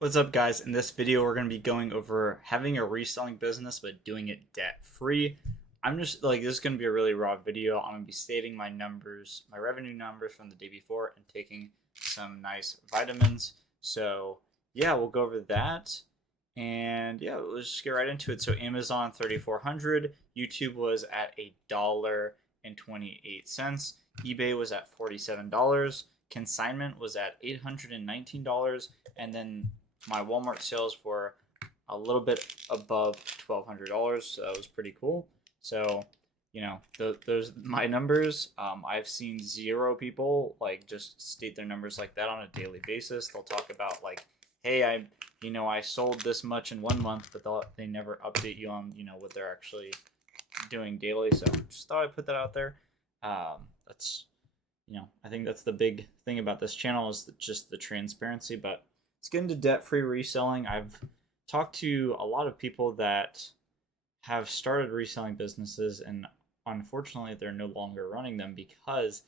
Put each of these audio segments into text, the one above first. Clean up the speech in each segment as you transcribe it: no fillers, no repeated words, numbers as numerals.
What's up, guys? In this video, we're going to be going over having a reselling business but doing it debt free. I'm just like, this is going to be a really raw video. I'm going to be stating my numbers, my revenue numbers from the day before, and taking some nice vitamins. So, yeah, we'll go over that. And yeah, let's just get right into it. So, Amazon 3,400, YouTube was at $1.28, eBay was at $47, consignment was at $819, and then my Walmart sales were a little bit above $1,200, so that was pretty cool. So, those my numbers. I've seen zero people like just state their numbers like that on a daily basis. They'll talk about like, hey, I sold this much in 1 month, but they never update you on what they're actually doing daily. So just thought I'd put that out there. That's I think that's the big thing about this channel is just the transparency. But let's get into debt-free reselling. I've talked to a lot of people that have started reselling businesses, and unfortunately, they're no longer running them because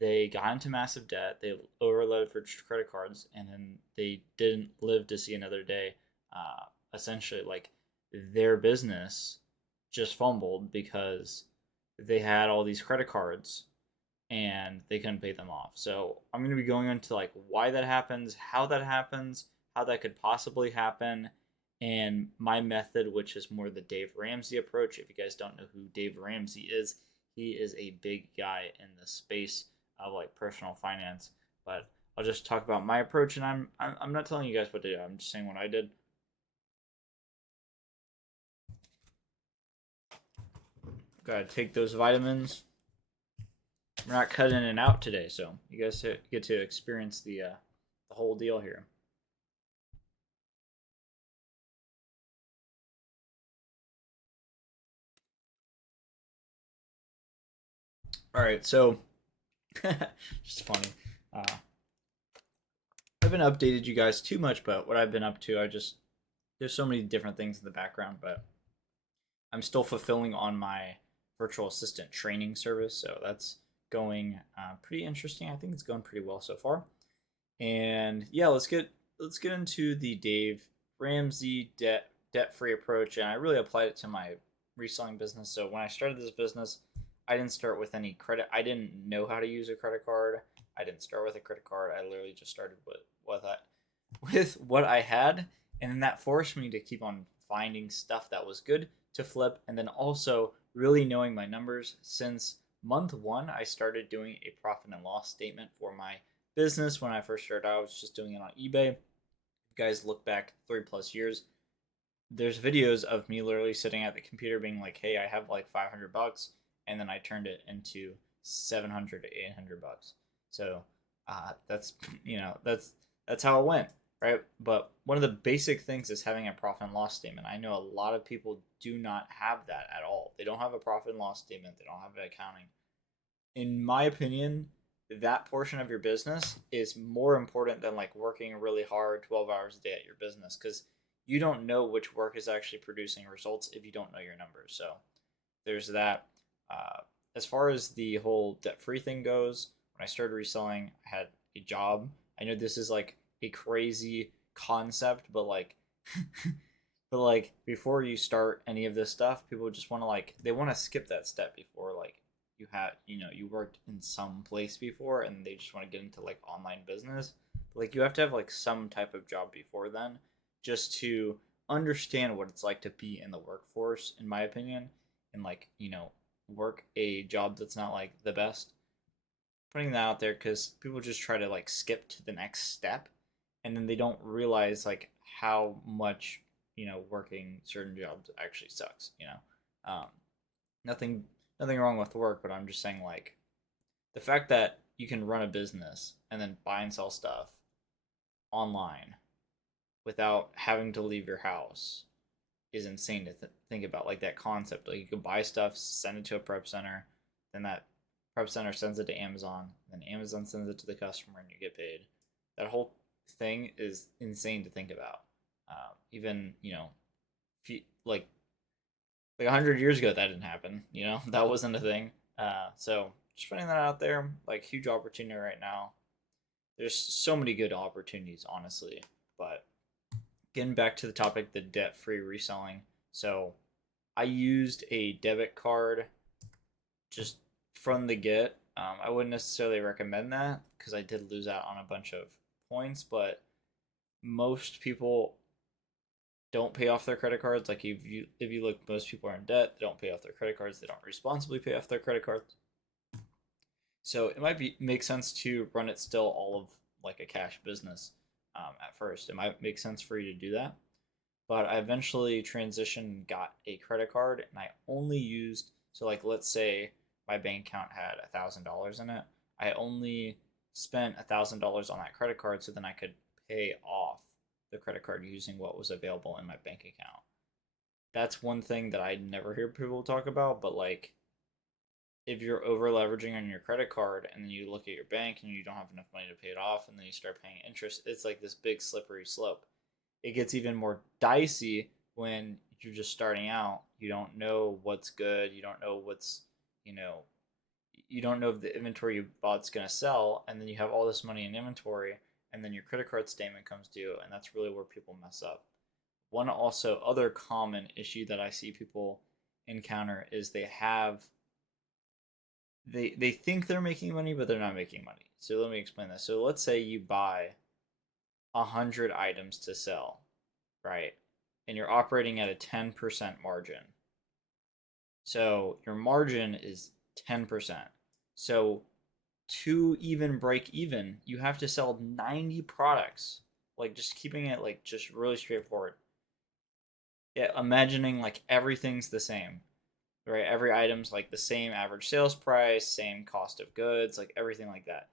they got into massive debt. They over-leveraged credit cards, and then they didn't live to see another day. Essentially, like their business just fumbled because they had all these credit cards and they couldn't pay them off. So I'm going to be going into like why that happens, how that could possibly happen, and my method, which is more the Dave Ramsey approach. If you guys don't know who Dave Ramsey is, he is a big guy in the space of like personal finance. But I'll just talk about my approach, and I'm not telling you guys what to do. I'm just saying what I did. Gotta take those vitamins. We're not cutting in and out today, so you guys get to experience the whole deal here. All right, so just funny. Uh, I haven't updated you guys too much, but what I've been up to, there's so many different things in the background, but I'm still fulfilling on my virtual assistant training service, so that's going pretty interesting. I think it's going pretty well so far. And yeah, let's get into the Dave Ramsey debt free approach, and I really applied it to my reselling business. So when I started this business, I didn't start with any credit. I didn't know how to use a credit card. I didn't start with a credit card. I literally just started with what I had, and then that forced me to keep on finding stuff that was good to flip, and then also really knowing my numbers. Since month one, I started doing a profit and loss statement for my business. When I first started out, I was just doing it on eBay. If you guys look back 3+ years, there's videos of me literally sitting at the computer being like, hey, I have like $500, and then I turned it into 700 to 800 bucks. So that's that's how it went, right? But one of the basic things is having a profit and loss statement. I know a lot of people do not have that at all. They don't have a profit and loss statement. They don't have an accounting. In my opinion, that portion of your business is more important than like working really hard 12 hours a day at your business, because you don't know which work is actually producing results if you don't know your numbers. So there's that. uh, as far as the whole debt free thing goes, when I started reselling, I had a job. I know this is like a crazy concept, but like but like before you start any of this stuff, people just want to like, they want to skip that step before like you worked in some place before, and they just want to get into like online business. But like you have to have like some type of job before then, just to understand what it's like to be in the workforce, in my opinion, and like work a job that's not like the best. Putting that out there because people just try to like skip to the next step, and then they don't realize like how much working certain jobs actually sucks. Nothing nothing wrong with work, but I'm just saying like the fact that you can run a business and then buy and sell stuff online without having to leave your house is insane to think about. Like that concept, like you can buy stuff, send it to a prep center, then that prep center sends it to Amazon, then Amazon sends it to the customer, and you get paid. That whole thing is insane to think about. Even like 100 years ago, that didn't happen. That wasn't a thing. So just putting that out there, like huge opportunity right now. There's so many good opportunities, honestly, but getting back to the topic, the debt-free reselling. So I used a debit card just from the get. I wouldn't necessarily recommend that because I did lose out on a bunch of points, but most people don't pay off their credit cards. Like if you look, most people are in debt. They don't pay off their credit cards. They don't responsibly pay off their credit cards. So it might be make sense to run it still all of like a cash business at first. It might make sense for you to do that. But I eventually transitioned and got a credit card, and I only used, so like let's say my bank account had $1,000 in it. I only spent $1,000 on that credit card, so then I could pay off the credit card using what was available in my bank account. That's one thing that I never hear people talk about, but like if you're over leveraging on your credit card and then you look at your bank and you don't have enough money to pay it off and then you start paying interest, it's like this big slippery slope. It gets even more dicey when you're just starting out. You don't know what's good. You don't know what's, you know, you don't know if the inventory you bought's going to sell. And then you have all this money in inventory and then your credit card statement comes due. And that's really where people mess up. One also other common issue that I see people encounter is they think they're making money, but they're not making money. So let me explain this. So let's say you buy 100 items to sell, right? And you're operating at a 10% margin. So your margin is 10%. So to even break even, you have to sell 90 products. Like just keeping it like just really straightforward. Yeah, imagining like everything's the same, right? Every item's like the same average sales price, same cost of goods, like everything like that.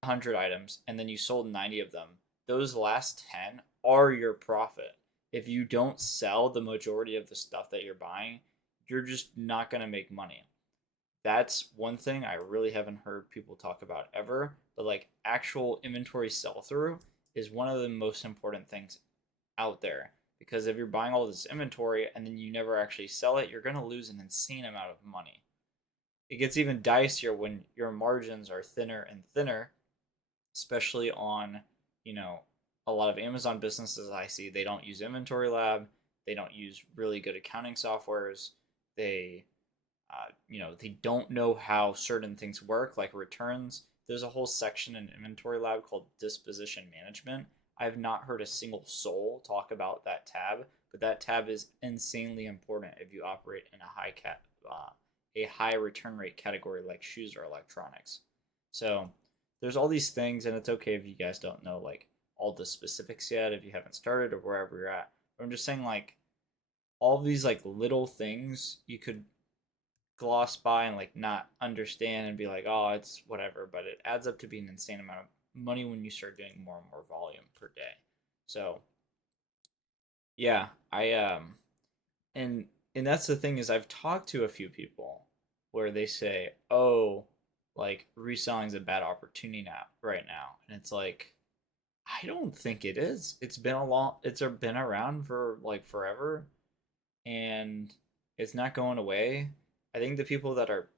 100 items and then you sold 90 of them, those last 10 are your profit. If you don't sell the majority of the stuff that you're buying, you're just not going to make money. That's one thing I really haven't heard people talk about ever, but like actual inventory sell through is one of the most important things out there, because if you're buying all this inventory and then you never actually sell it, you're going to lose an insane amount of money. It gets even dicier when your margins are thinner and thinner, especially on, you know, a lot of Amazon businesses I see, they don't use Inventory Lab, they don't use really good accounting softwares, they, they don't know how certain things work, like returns. There's a whole section in Inventory Lab called Disposition Management. I have not heard a single soul talk about that tab, but that tab is insanely important if you operate in a high return rate category like shoes or electronics. So there's all these things, and it's okay if you guys don't know like all the specifics yet if you haven't started or wherever you're at. But I'm just saying like all of these like little things you could gloss by and like not understand and be like, oh, it's whatever, but it adds up to be an insane amount of money when you start doing more and more volume per day. So yeah, and and that's the thing is I've talked to a few people where they say, "Oh, like reselling's a bad opportunity now right now." And it's like I don't think it is. It's been around for like forever and it's not going away. I think the people that are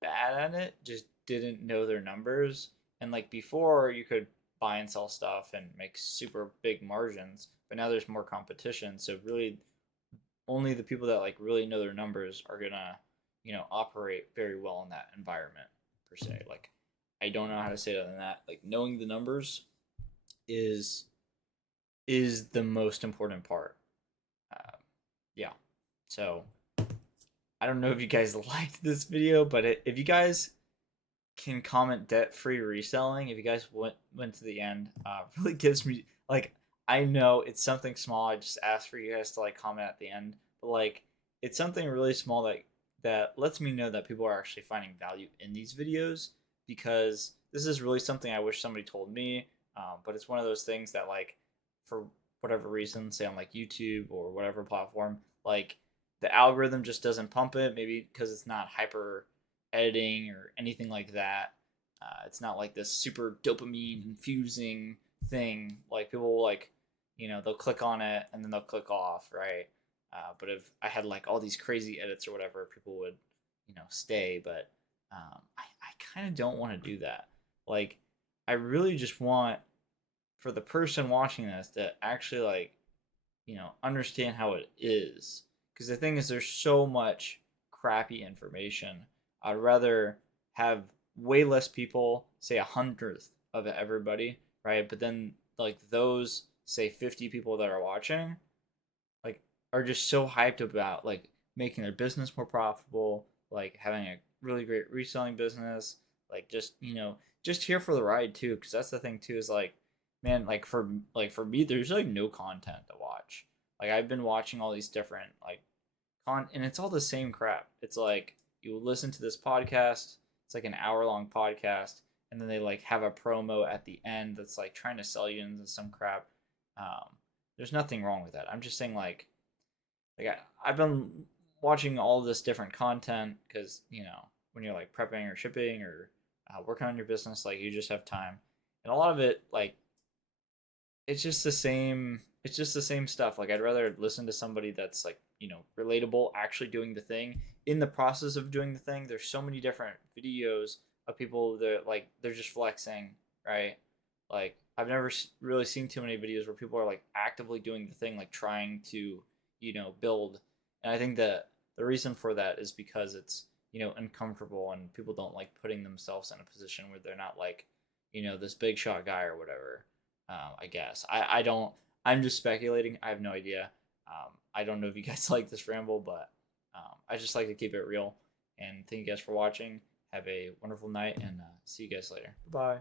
bad at it just didn't know their numbers. And like before you could buy and sell stuff and make super big margins, but now there's more competition. So really only the people that like really know their numbers are gonna, operate very well in that environment per se. Like I don't know how to say it other than that. Like knowing the numbers is is the most important part. Uh, yeah. So I don't know if you guys liked this video, but if you guys can comment debt free reselling, if you guys went to the end, really gives me like I know it's something small. I just asked for you guys to like comment at the end, but like it's something really small that lets me know that people are actually finding value in these videos because this is really something I wish somebody told me. But it's one of those things that like for whatever reason, say on like YouTube or whatever platform, like the algorithm just doesn't pump it. Maybe because it's not hyper editing or anything like that. It's not like this super dopamine infusing thing. Like people will like, they'll click on it and then they'll click off, right? But if I had like all these crazy edits or whatever, people would, stay. But I kind of don't want to do that. Like, I really just want for the person watching this to actually like understand how it is. Because the thing is, there's so much crappy information. I'd rather have way less people, say 100th of everybody, right? But then like those say 50 people that are watching, like are just so hyped about like making their business more profitable, like having a really great reselling business, like just here for the ride too. Because that's the thing too is like, man, like for me, there's like no content to watch. Like I've been watching all these different like and it's all the same crap. It's like you listen to this podcast, it's like an hour-long podcast, and then they like have a promo at the end that's like trying to sell you into some crap. Um, there's nothing wrong with that. I'm just saying I've been watching all this different content because when you're like prepping or shipping or working on your business, like you just have time, and a lot of it like it's just the same stuff. Like I'd rather listen to somebody that's like relatable, actually doing the thing. In the process of doing the thing, there's so many different videos of people that like they're just flexing, right? Like I've never really seen too many videos where people are like actively doing the thing, like trying to build. And I think that the reason for that is because it's uncomfortable, and people don't like putting themselves in a position where they're not like this big shot guy or whatever. I guess I don't. I'm just speculating. I have no idea. I don't know if you guys like this ramble, but I just like to keep it real. And thank you guys for watching. Have a wonderful night, and see you guys later. Bye.